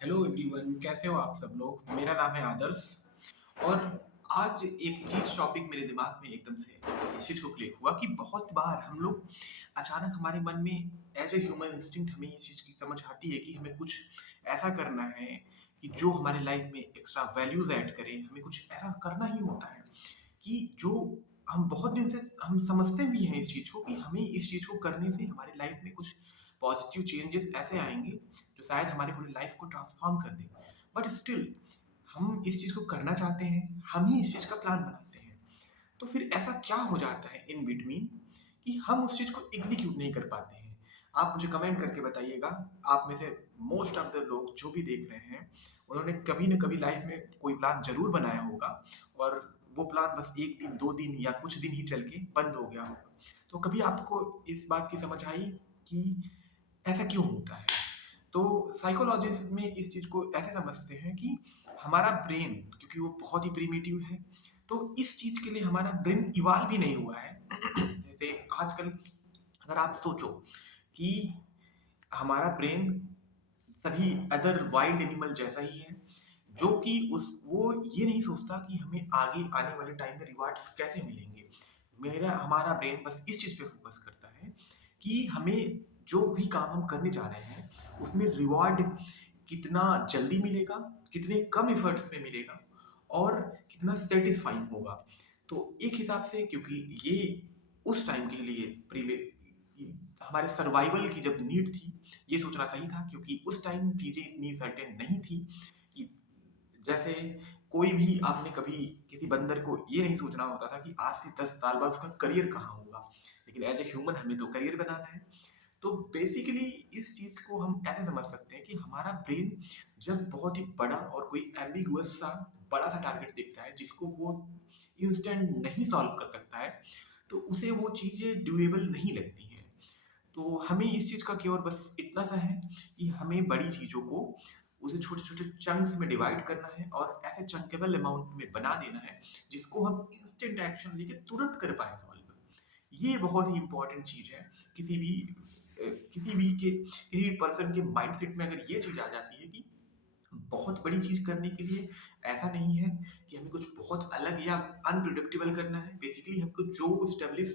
Hello everyone, कैसे हो आप सब लोग। मेरा नाम है आदर्श। और आज एक चीज टॉपिक मेरे दिमाग में एकदम से इस चीज को क्लिक हुआ कि बहुत बार हम लोग अचानक हमारे मन में एज ए ह्यूमन इंस्टिंक्ट हमें ये चीज की समझ आती है कि हमें कुछ ऐसा करना है कि जो हमारे लाइफ में एक्स्ट्रा वैल्यूज ऐड करे। हमें कुछ ऐसा करना ही होता है कि जो हम बहुत दिन से हम समझते भी हैं इस चीज़ को कि हमें इस चीज़ को करने से हमारे लाइफ में कुछ पॉजिटिव चेंजेस ऐसे आएंगे जो शायद हमारी पूरी लाइफ को ट्रांसफॉर्म कर दें। बट स्टिल हम इस चीज़ को करना चाहते हैं, हम ही इस चीज़ का प्लान बनाते हैं। तो फिर ऐसा क्या हो जाता है इन बिटवीन कि हम उस चीज़ को एग्जीक्यूट नहीं कर पाते हैं। आप मुझे कमेंट करके बताइएगा। आप में से मोस्ट ऑफ द लोग जो भी देख रहे हैं, उन्होंने कभी न कभी लाइफ में कोई प्लान ज़रूर बनाया होगा और वो प्लान बस 1 दिन, 2 दिन या कुछ दिन ही चल के बंद हो गया होगा। तो कभी आपको इस बात की समझ आई कि ऐसा क्यों होता है? तो साइकोलॉजिस्ट में इस चीज़ को ऐसे समझते हैं कि हमारा ब्रेन, क्योंकि वो बहुत ही प्रिमिटिव है, तो इस चीज़ के लिए हमारा ब्रेन इवॉल्व भी नहीं हुआ है। जैसे आजकल अगर आप सोचो कि हमारा ब्रेन सभी अदर वाइल्ड एनिमल जैसा ही है, जो कि उस वो ये नहीं सोचता कि हमें आगे आने वाले टाइम में रिवार्ड्स कैसे मिलेंगे। मेरा हमारा ब्रेन बस इस चीज़ पे फोकस करता है कि हमें जो भी काम हम करने जा रहे हैं, उसमें रिवॉर्ड कितना जल्दी मिलेगा, कितने कम एफर्ट्स में मिलेगा और कितना सेटिस्फाइंग होगा। तो एक हिसाब से क्योंकि ये उस टाइम के लिए हमारे सर्वाइवल की जब नीड थी, ये सोचना सही था क्योंकि उस टाइम चीज़ें इतनी सर्टेन नहीं थी कि जैसे कोई भी आपने कभी किसी बंदर को ये नहीं सोचना होता था कि आज से 10 साल बाद उसका करियर कहाँ होगा। लेकिन एज ए ह्यूमन हमें तो करियर बनाना है। तो बेसिकली इस चीज़ को हम ऐसे समझ सकते हैं कि हमारा ब्रेन जब बहुत ही बड़ा और कोई एम्बिगुअस सा बड़ा सा टारगेट देखता है जिसको वो इंस्टेंट नहीं सॉल्व कर सकता है, तो उसे वो चीज़ें ड्यूएबल नहीं लगती हैं। तो हमें इस चीज़ का केवल बस इतना सा है कि हमें बड़ी चीज़ों को उसे छोटे-छोटे चंक्स में डिवाइड करना है और ऐसे चंकेबल अमाउंट में बना देना है, जिसको हम इंस्टेंट एक्शन लेके तुरंत कर पाएँ सॉल्व। ये बहुत ही इम्पोर्टेंट चीज़ है। किसी भी किसी भी पर्सन के माइंडसेट में अगर ये चीज़ आ जाती है कि बहुत बड़ी चीज़ करने के लिए ऐसा नहीं है कि हमें कुछ बहुत अलग या अनप्रिडिक्टेबल करना है। बेसिकली हमको जो एस्टेब्लिश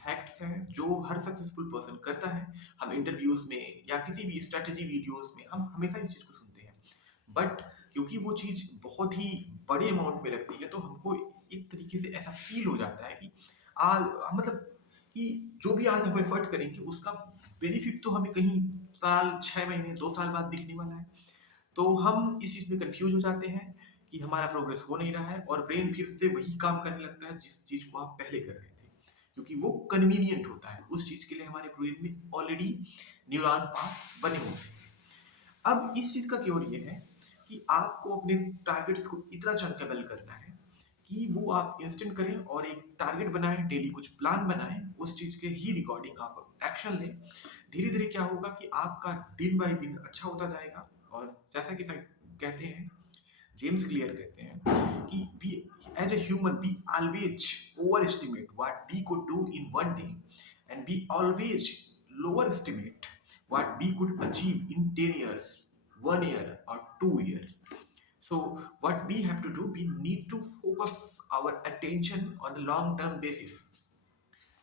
फैक्ट्स हैं, जो हर सक्सेसफुल पर्सन करता है, हम इंटरव्यूज़ में या किसी भी स्ट्रैटेजी वीडियोज़ में हम हमेशा इस चीज़ को सुनते हैं। बट क्योंकि वो चीज़ बहुत ही बड़े अमाउंट में लगती है, तो हमको एक तरीके से ऐसा फ़ील हो जाता है कि आज मतलब कि जो भी आज हम एफर्ट करेंगे, उसका बेनिफिट तो हमें कहीं साल, 6 महीने, 2 साल बाद दिखने वाला है। तो हम इस चीज़ में कन्फ्यूज़ हो जाते हैं कि हमारा प्रोग्रेस हो नहीं रहा है और ब्रेन फिर से वही काम करने लगता है जिस चीज़ को आप पहले कर रहे थे। क्योंकि वो कन्वीनिएंट होता है, उस चीज़ के लिए हमारे ब्रेन में ऑलरेडी न्यूरॉन पाथ बने होते हैं। अब इस चीज़ का केवल ये है कि आपको अपने टारगेट्स को इतना चंकेबल करना है कि वो आप इंस्टेंट करें और एक टारगेट बनाएं, डेली कुछ प्लान बनाएं, उस चीज़ के ही रिकॉर्डिंग आप एक्शन लें। धीरे धीरे क्या होगा कि आपका दिन बाय दिन अच्छा होता जाएगा। और जैसा कि कहते हैं, जेम्स क्लियर कहते हैं कि we as a human we always over estimate what we could do in one day and we always lower estimate what we could achieve in 10 years, 1 year or 2 years. So what we have to do, we need to focus our attention on a long term basis.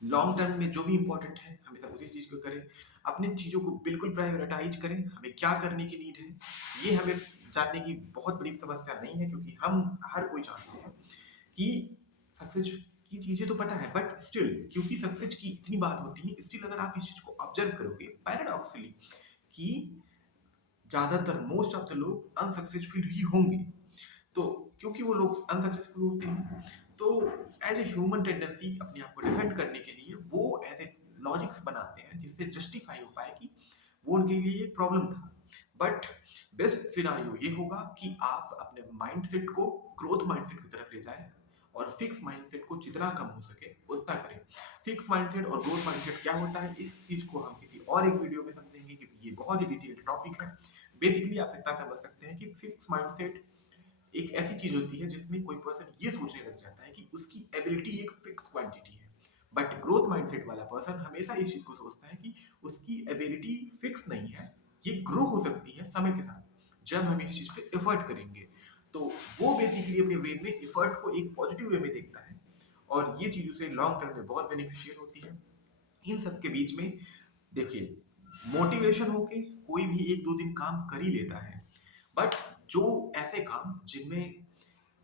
Long term में जो भी important है हमेशा उसी चीज़ को करें। अपने चीज़ों को बिल्कुल प्रायोरिटाइज करें, हमें क्या करने की नीड है ये हमें जानने की बहुत बड़ी समस्या नहीं है, क्योंकि हम हर कोई जानते हैं कि सक्सेस की चीज़ें तो पता है, बट स्टिल क्योंकि सक्सेस की इतनी बात होती है, स्टिल अगर आप इस चीज़ को ऑब्जर्व करोगे पैराडॉक्सली कि ज़्यादातर मोस्ट ऑफ द लोग अनसक्सेसफुल ही होंगे। तो क्योंकि वो लोग अनसक्सेसफुल होते हैं, तो एज ए ह्यूमन टेंडेंसी अपने आप को डिफेंड करने के लिए वो ऐसे लॉजिक्स बनाते हैं जिससे जस्टिफाई हो पाए कि वो उनके लिए एक प्रॉब्लम था। बट बेस्ट सिनारियो ये होगा कि आप अपने माइंडसेट को ग्रोथ माइंडसेट की तरफ ले जाएं और फिक्स माइंडसेट को जितना कम हो सके उतना करें। फिक्स माइंडसेट और ग्रोथ माइंडसेट क्या होता है, इस चीज को हम किसी और एक वीडियो में समझेंगे क्योंकि ये बहुत ही डिटेल्ड टॉपिक है। बेसिकली आप इतना समझ सकते हैं कि फिक्स माइंडसेट एक ऐसी चीज होती है जिसमें कोई पर्सन ये सोचने लग जाता है कि उसकी एबिलिटी एक फिक्स क्वांटिटी है। बट ग्रोथ माइंडसेट वाला पर्सन हमेशा इस चीज को सोचता है कि उसकी एबिलिटी फिक्स नहीं है, ये ग्रो हो सकती है समय के साथ। जब हम इस चीज़ पे एफर्ट करेंगे। तो वो बेसिकली अपने ब्रेन में एफर्ट को एक पॉजिटिव वे में देखता है और ये चीज़ उसे लॉन्ग टर्म में बहुत बेनिफिशियल होती है। इन सब के बीच में देखिए, मोटिवेशन होके कोई भी 1-2 दिन काम कर ही लेता है, बट जो ऐसे काम जिनमें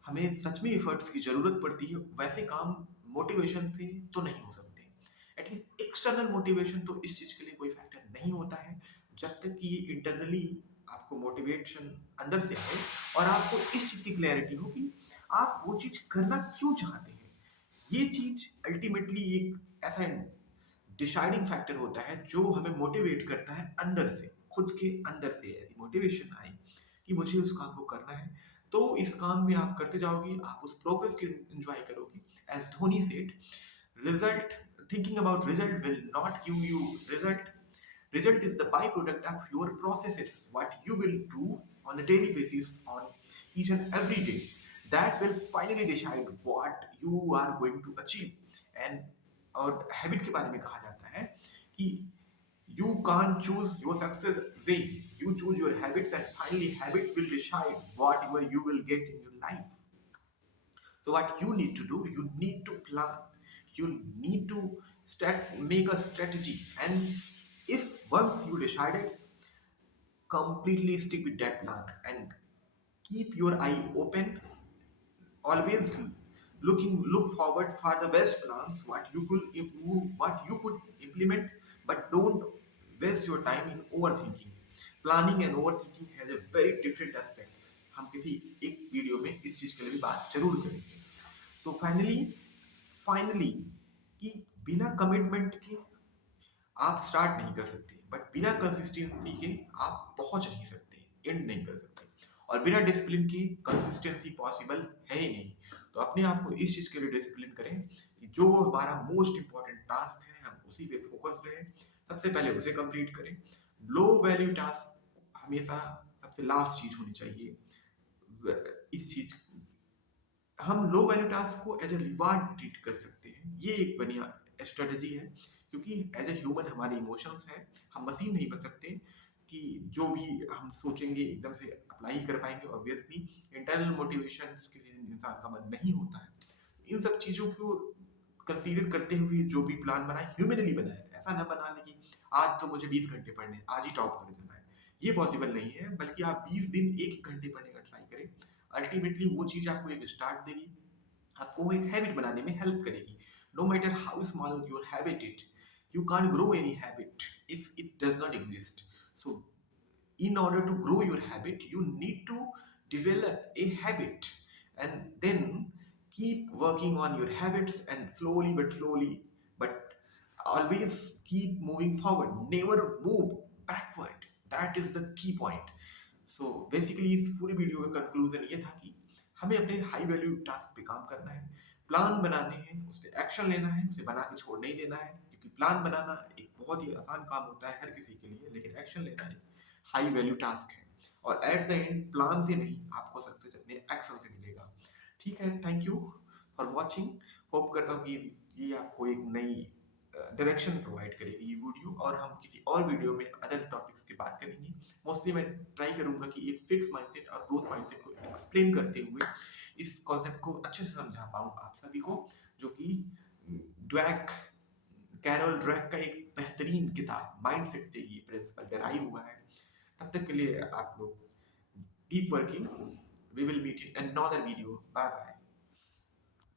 हमें सच में एफर्ट्स की ज़रूरत पड़ती है, वैसे काम मोटिवेशन से तो नहीं हो सकते। एटलीस्ट एक्सटर्नल मोटिवेशन तो इस चीज़ के लिए कोई फैक्टर नहीं होता है, जब तक कि इंटरनली आपको मोटिवेशन अंदर से आए और आपको इस चीज़ की क्लैरिटी हो कि आप वो चीज़ करना क्यों चाहते हैं। ये चीज़ अल्टीमेटली एक ऐसा डिसाइडिंग फैक्टर होता है जो हमें मोटिवेट करता है अंदर से, खुद के अंदर से ऐसी मोटिवेशन आए कि मुझे उस काम को करना है। तो इस काम में आप करते जाओगे, आप उस प्रोग्रेस को एंजॉय करोगे। As Dhoni said, result thinking about result will not give you result is the byproduct of your processes, what you will do on a daily basis, on each and every day, that will finally decide what you are going to achieve. And और habit के बारे में कहा जाता है कि you can't choose your success way, you choose your habits, and finally habit will decide whatever you will get in your life. So what you need to do, you need to plan. You need to make a strategy. And if once you decided, completely stick with that plan and keep your eye open. Always look forward for the best plans, what you could implement, but don't waste your time in overthinking. Planning and overthinking has a very different aspects. हम किसी एक video में इस चीज के लिए भी बात जरूर करेंगे। तो फाइनली कि बिना कमिटमेंट के आप स्टार्ट नहीं कर सकते, बट बिना कंसिस्टेंसी के आप पहुंच नहीं सकते, एंड नहीं कर सकते। और बिना डिसिप्लिन के कंसिस्टेंसी पॉसिबल है ही नहीं। तो अपने आप को इस चीज के लिए डिसिप्लिन करें कि जो हमारा मोस्ट इंपॉर्टेंट टास्क है हम उसी पे फोकस रहें, सबसे पहले उसे कंप्लीट करें। लो वैल्यू टास्क हमेशा सबसे लास्ट चीज होनी चाहिए। इस चीज हम लो वैल्यू टास्क को एज ए रिवार्ड ट्रीट कर सकते हैं, ये एक बढ़िया स्ट्रेटजी है। क्योंकि एज ए ह्यूमन हमारे इमोशंस हैं, हम मशीन नहीं बन सकते कि जो भी हम सोचेंगे एकदम से अप्लाई कर पाएंगे। ऑब्वियसली इंटरनल मोटिवेशन किसी इंसान का मन नहीं होता है। इन सब चीज़ों को कंसीडर करते हुए जो भी प्लान बनाए, ह्यूमनली बनाए, ऐसा ना बना ले कि आज तो मुझे 20 घंटे पढ़ने हैं, आज ही टॉप कर जाना है। ये पॉसिबल नहीं है, बल्कि आप 20 दिन 1 घंटे पढ़ने का ट्राई करें। अल्टीमेटली वो चीज़ आपको एक स्टार्ट देगी, आपको वो एक हैबिट बनाने में हेल्प करेगी। No matter how small your habit it, you can't grow any habit if it does not exist. So in order to grow your habit, you need to develop a habit, and then keep working on your habits, and slowly but always keep moving forward, never move backward. That is the key point. So basically इस पूरी video का conclusion ये था कि हमें अपने high value task पे काम करना है, प्लान बनाने हैं, उस पर एक्शन लेना है, उसे बना के छोड़ नहीं देना है। क्योंकि प्लान बनाना एक बहुत ही आसान काम होता है हर किसी के लिए, लेकिन एक्शन लेना एक हाई वैल्यू टास्क है। और एट द एंड प्लान से नहीं, आपको सक्सेस अपने एक्शन से मिलेगा। ठीक है, thank you for watching. Hope करता हूँ कि ये आपको एक नई डायरेक्शन प्रोवाइड करेगी ये वीडियो, और हम किसी और वीडियो में अदर टॉपिक्स की बात करेंगे। मोस्टली मैं ट्राई करूंगा कि एक फिक्स माइंडसेट और ग्रोथ माइंडसेट को एक्सप्लेन करते हुए इस कॉन्सेप्ट को अच्छे से समझा पाऊँ आप सभी को, जो कि ड्वेक कैरोल ड्वेक का एक बेहतरीन किताब माइंडसेट से ये प्रिंसिपल डराइव हुआ है। तब तक के लिए आप लोग keep working, we will meet in another video, bye bye.